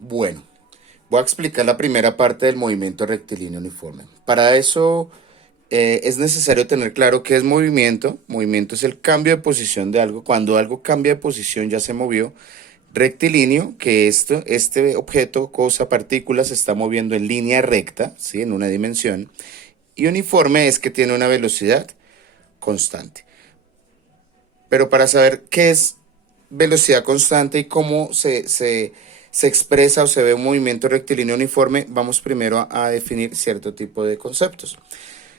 Bueno, voy a explicar la primera parte del movimiento rectilíneo uniforme. Para eso es necesario tener claro qué es movimiento. Movimiento es el cambio de posición de algo. Cuando algo cambia de posición ya se movió. Rectilíneo, que este objeto, cosa, partícula se está moviendo en línea recta, ¿sí? En una dimensión. Y uniforme es que tiene una velocidad constante. Pero para saber qué es velocidad constante y cómo se expresa o se ve un movimiento rectilíneo uniforme, vamos primero a definir cierto tipo de conceptos.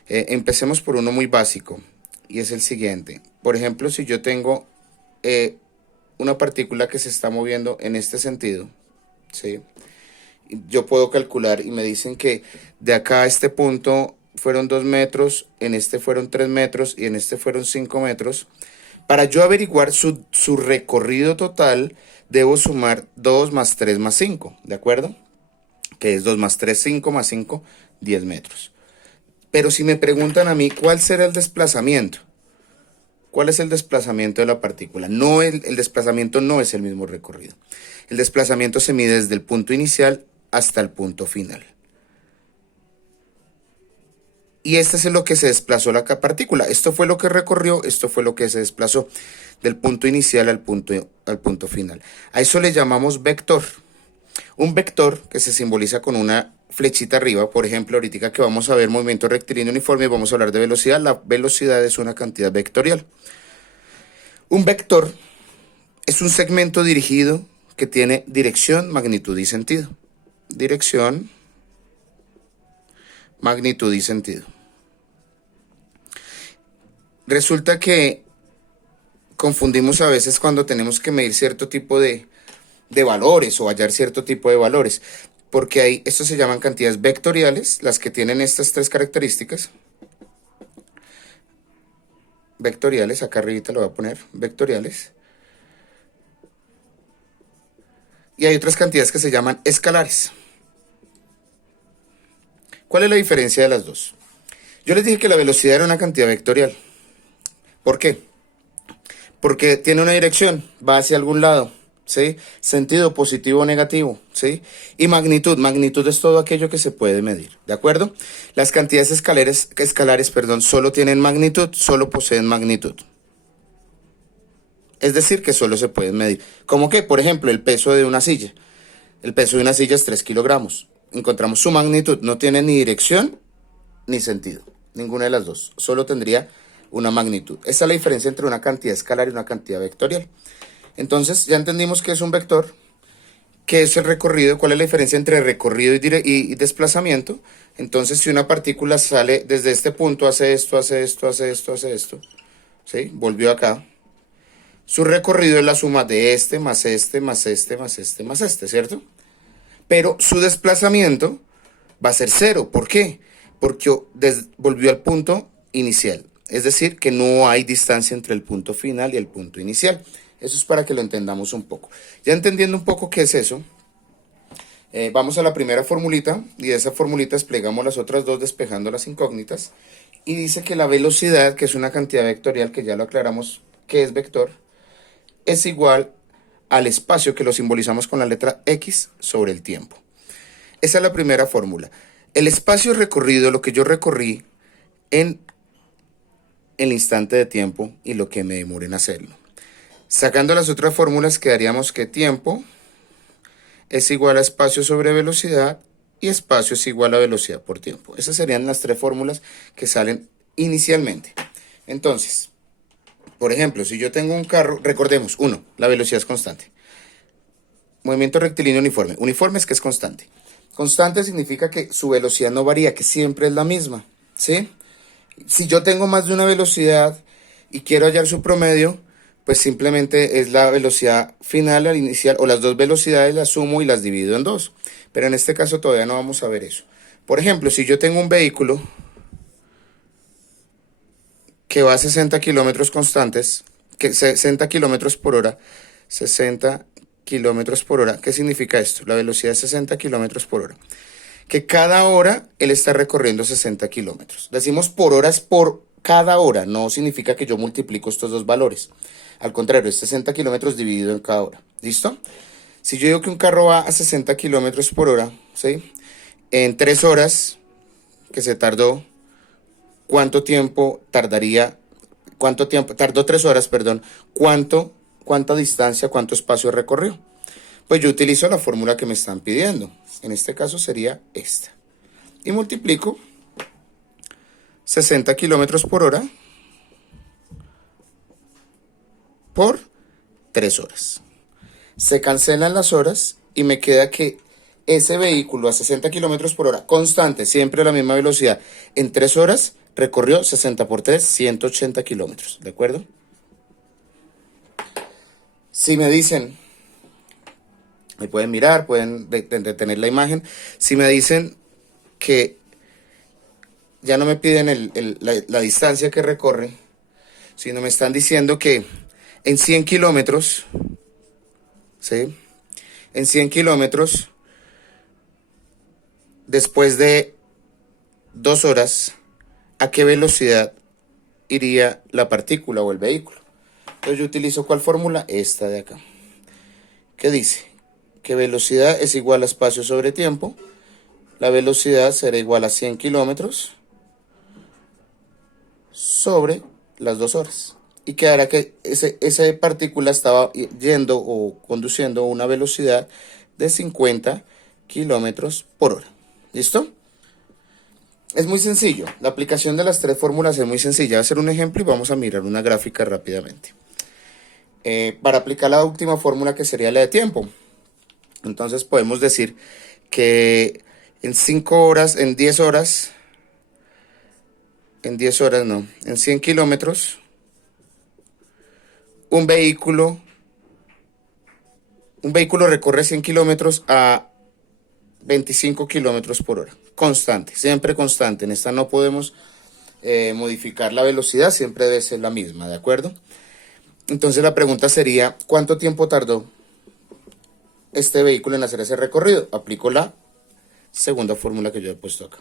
Empecemos por uno muy básico y es el siguiente. Por ejemplo, si yo tengo una partícula que se está moviendo en este sentido, ¿sí? Yo puedo calcular y me dicen que de acá a este punto fueron 2 metros, en este fueron 3 metros y en este fueron 5 metros. Para yo averiguar su recorrido total, debo sumar 2 más 3 más 5, ¿de acuerdo? Que es 2 más 3, 5 más 5, 10 metros. Pero si me preguntan a mí, ¿cuál será el desplazamiento? ¿Cuál es el desplazamiento de la partícula? No, el desplazamiento no es el mismo recorrido. El desplazamiento se mide desde el punto inicial hasta el punto final. Y este es lo que se desplazó la partícula. Esto fue lo que recorrió, esto fue lo que se desplazó del punto inicial al punto final. A eso le llamamos vector. Un vector que se simboliza con una flechita arriba. Por ejemplo, ahorita que vamos a ver movimiento rectilíneo uniforme, vamos a hablar de velocidad. La velocidad es una cantidad vectorial. Un vector es un segmento dirigido que tiene dirección, magnitud y sentido. Dirección, magnitud y sentido. Resulta que confundimos a veces cuando tenemos que medir cierto tipo de valores o hallar cierto tipo de valores, porque hay, estos se llaman cantidades vectoriales, las que tienen estas tres características. Vectoriales, acá arriba lo voy a poner, vectoriales. Y hay otras cantidades que se llaman escalares. ¿Cuál es la diferencia de las dos? Yo les dije que la velocidad era una cantidad vectorial. ¿Por qué? Porque tiene una dirección, va hacia algún lado, ¿sí? Sentido positivo o negativo, ¿sí? Y magnitud, magnitud es todo aquello que se puede medir, ¿de acuerdo? Las cantidades escalares, solo tienen magnitud, solo poseen magnitud. Es decir, que solo se pueden medir. ¿Cómo que? Por ejemplo, el peso de una silla. El peso de una silla es 3 kilogramos. Encontramos su magnitud, no tiene ni dirección ni sentido, ninguna de las dos, solo tendría una magnitud. Esa es la diferencia entre una cantidad escalar y una cantidad vectorial. Entonces ya entendimos qué es un vector, qué es el recorrido, cuál es la diferencia entre recorrido y desplazamiento. Entonces si una partícula sale desde este punto, hace esto, hace esto, hace esto, hace esto, ¿sí? Volvió acá. Su recorrido es la suma de este, más este, más este, más este, más este, ¿cierto? Pero su desplazamiento va a ser cero. ¿Por qué? Porque volvió al punto inicial. Es decir, que no hay distancia entre el punto final y el punto inicial. Eso es para que lo entendamos un poco. Ya entendiendo un poco qué es eso, vamos a la primera formulita y de esa formulita desplegamos las otras dos despejando las incógnitas. Y dice que la velocidad, que es una cantidad vectorial, que ya lo aclaramos que es vector, es igual al espacio que lo simbolizamos con la letra X sobre el tiempo. Esa es la primera fórmula. El espacio recorrido, lo que yo recorrí en el instante de tiempo y lo que me demore en hacerlo. Sacando las otras fórmulas quedaríamos que tiempo es igual a espacio sobre velocidad y espacio es igual a velocidad por tiempo. Esas serían las tres fórmulas que salen inicialmente. Entonces, por ejemplo, si yo tengo un carro, recordemos, uno, la velocidad es constante. Movimiento rectilíneo uniforme. Uniforme es que es constante. Constante significa que su velocidad no varía, que siempre es la misma, ¿sí? Si yo tengo más de una velocidad y quiero hallar su promedio, pues simplemente es la velocidad final al inicial, o las dos velocidades las sumo y las divido en dos. Pero en este caso todavía no vamos a ver eso. Por ejemplo, si yo tengo un vehículo que va a 60 kilómetros constantes, que 60 kilómetros por hora, 60 kilómetros por hora, ¿qué significa esto? La velocidad es 60 kilómetros por hora. Que cada hora él está recorriendo 60 kilómetros. Decimos por horas por cada hora, no significa que yo multiplico estos dos valores. Al contrario, es 60 kilómetros dividido en cada hora. ¿Listo? Si yo digo que un carro va a 60 kilómetros por hora, ¿sí? En 3 horas que se tardó, ¿cuánto tiempo tardaría? ¿Cuánto tiempo? Tardó 3 horas, perdón. ¿Cuánta distancia, cuánto espacio recorrió? Pues yo utilizo la fórmula que me están pidiendo. En este caso sería esta. Y multiplico 60 kilómetros por hora por 3 horas. Se cancelan las horas y me queda que ese vehículo a 60 kilómetros por hora, constante, siempre a la misma velocidad, en 3 horas recorrió 60 por 3, 180 kilómetros. ¿De acuerdo? Si me dicen, me pueden mirar, pueden detener la imagen. Si me dicen que ya no me piden la distancia que recorre, sino me están diciendo que en 100 kilómetros, ¿sí? En 100 kilómetros, después de 2 horas, ¿a qué velocidad iría la partícula o el vehículo? Entonces yo utilizo ¿cuál fórmula? Esta de acá. ¿Qué dice? Que velocidad es igual a espacio sobre tiempo. La velocidad será igual a 100 kilómetros sobre las 2 horas. Y quedará que esa partícula estaba yendo o conduciendo a una velocidad de 50 kilómetros por hora. ¿Listo? Es muy sencillo. La aplicación de las 3 fórmulas es muy sencilla. Voy a hacer un ejemplo y vamos a mirar una gráfica rápidamente. Para aplicar la última fórmula, que sería la de tiempo. Entonces podemos decir que en 5 horas, en 10 horas, en 100 kilómetros, un vehículo recorre 100 kilómetros a 25 kilómetros por hora. Constante, siempre constante. En esta no podemos modificar la velocidad, siempre debe ser la misma, ¿de acuerdo? Entonces la pregunta sería, ¿cuánto tiempo tardó este vehículo en hacer ese recorrido? Aplico la segunda fórmula que yo he puesto acá,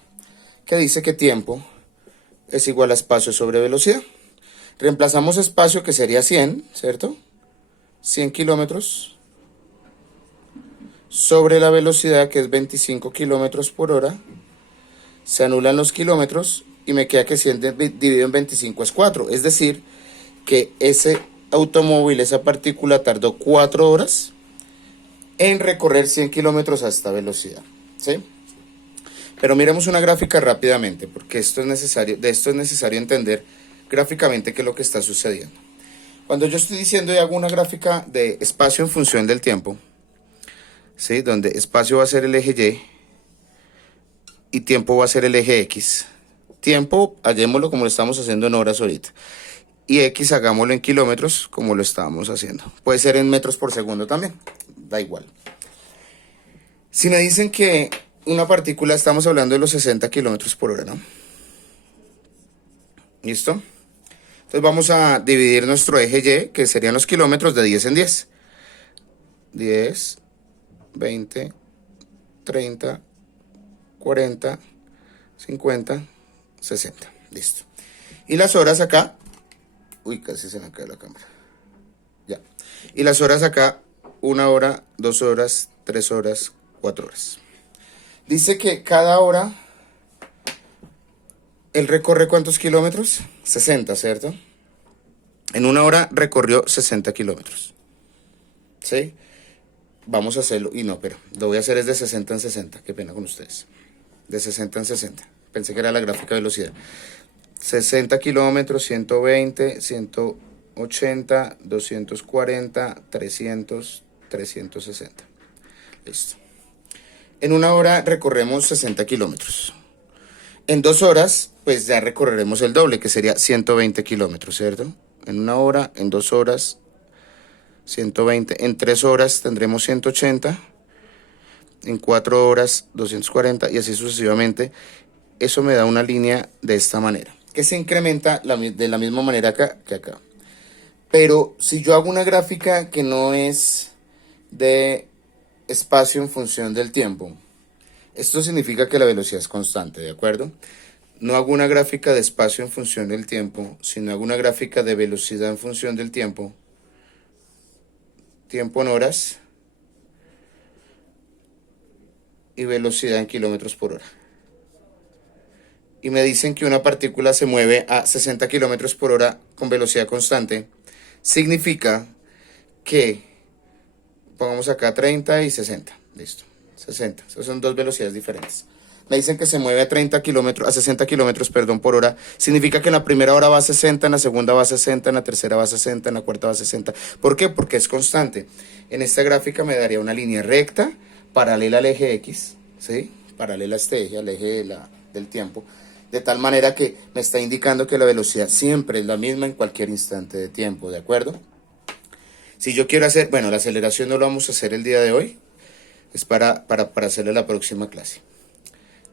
que dice que tiempo es igual a espacio sobre velocidad. Reemplazamos espacio, que sería 100, ¿cierto? 100 kilómetros sobre la velocidad, que es 25 kilómetros por hora. Se anulan los kilómetros y me queda que 100 dividido en 25 es 4. Es decir, que ese automóvil, esa partícula, tardó 4 horas en recorrer 100 kilómetros a esta velocidad, ¿sí? Pero miremos una gráfica rápidamente, porque de esto es necesario entender gráficamente qué es lo que está sucediendo. Cuando yo estoy diciendo y hago una gráfica de espacio en función del tiempo, ¿sí? Donde espacio va a ser el eje Y y tiempo va a ser el eje X. Tiempo, hallémoslo como lo estamos haciendo en horas ahorita. Y X hagámoslo en kilómetros como lo estábamos haciendo. Puede ser en metros por segundo también, da igual. Si me dicen que una partícula, estamos hablando de los 60 kilómetros por hora, ¿no? ¿Listo? Entonces vamos a dividir nuestro eje Y, que serían los kilómetros, de 10 en 10. 10, 20, 30, 40, 50, 60. Listo. Y las horas acá. Uy, casi se me cae la cámara. Ya. Y las horas acá, 1 hora, 2 horas, 3 horas, 4 horas. Dice que cada hora él recorre ¿cuántos kilómetros? 60, ¿cierto? En 1 hora recorrió 60 kilómetros. ¿Sí? Vamos a hacerlo. Y no, pero lo voy a hacer es de 60 en 60. Qué pena con ustedes. De 60 en 60. Pensé que era la gráfica de velocidad. 60 kilómetros, 120, 180, 240, 300, 360. Listo. En 1 hora recorremos 60 kilómetros. En 2 horas, pues ya recorreremos el doble, que sería 120 kilómetros, ¿cierto? En 1 hora, en 2 horas, 120. En 3 horas tendremos 180. En 4 horas, 240, y así sucesivamente. Eso me da una línea de esta manera, que se incrementa de la misma manera acá que acá. Pero si yo hago una gráfica que no es de espacio en función del tiempo, esto significa que la velocidad es constante, ¿de acuerdo? No hago una gráfica de espacio en función del tiempo, sino hago una gráfica de velocidad en función del tiempo. Tiempo en horas y velocidad en kilómetros por hora. Y me dicen que una partícula se mueve a 60 kilómetros por hora con velocidad constante. Significa que, pongamos acá 30 y 60, listo, 60, esas son dos velocidades diferentes. Me dicen que se mueve a 30 kilómetros, a 60 kilómetros, perdón, por hora. Significa que en la primera hora va a 60, en la segunda va a 60, en la tercera va a 60, en la cuarta va a 60. ¿Por qué? Porque es constante. En esta gráfica me daría una línea recta, paralela al eje X, ¿sí? Paralela a este eje, al eje del tiempo. De tal manera que me está indicando que la velocidad siempre es la misma en cualquier instante de tiempo, ¿de acuerdo? Si yo quiero hacer, bueno, la aceleración no lo vamos a hacer el día de hoy, es para hacerle la próxima clase.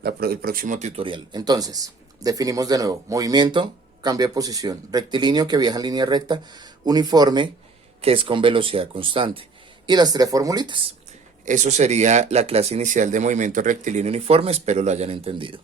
El próximo tutorial. Entonces, definimos de nuevo: movimiento, cambio de posición, rectilíneo que viaja en línea recta, uniforme que es con velocidad constante, y las tres formulitas. Eso sería la clase inicial de movimiento rectilíneo uniforme, espero lo hayan entendido.